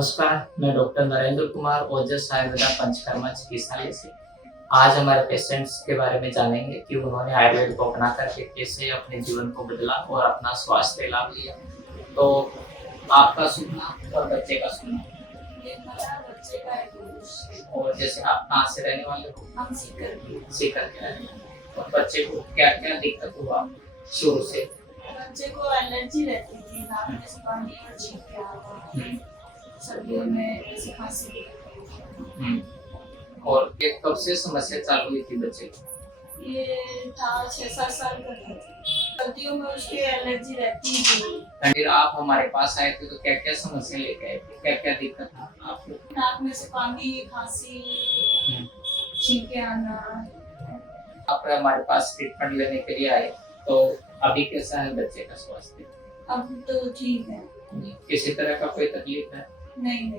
नमस्कार, मैं डॉक्टर नरेंद्र कुमार ओजस आयुर्वेदा पंचकर्मा चिकित्सालय से। आज हमारे पेशेंट्स के बारे में जानेंगे कि उन्होंने आयुर्वेद को अपना करके कैसे अपने जीवन को बदला और अपना स्वास्थ्य लाभ लिया। तो आपका शुभ नाम और बच्चे का शुभ नाम। ये हमारा बच्चे का है दोस्त। और जैसे आप कहाँ से रहने वाले हो? हम सीकर सीकर के रहने वाले। और बच्चे को क्या क्या दिक्कत हुआ शुरू से? बच्चे को एलर्जी रहती थी, नाक में से पानी और छींक के आता, सर्दियों में ऐसी खांसी। और ये कब से समस्या चालू हुई थी बच्चे को? ये था 6-7 साल का था। सर्दियों में उसकी एलर्जी रहती थी। फिर आप हमारे पास आए थे तो क्या क्या समस्या लेके आए थे, क्या क्या दिक्कत था आपको? नाक में से पानी, खांसी, छींक के आना। आप हमारे पास ट्रीटमेंट लेने के लिए आए तो अभी कैसा है बच्चे का स्वास्थ्य? अब तो ठीक है। किसी तरह का कोई तकलीफ है? नहीं।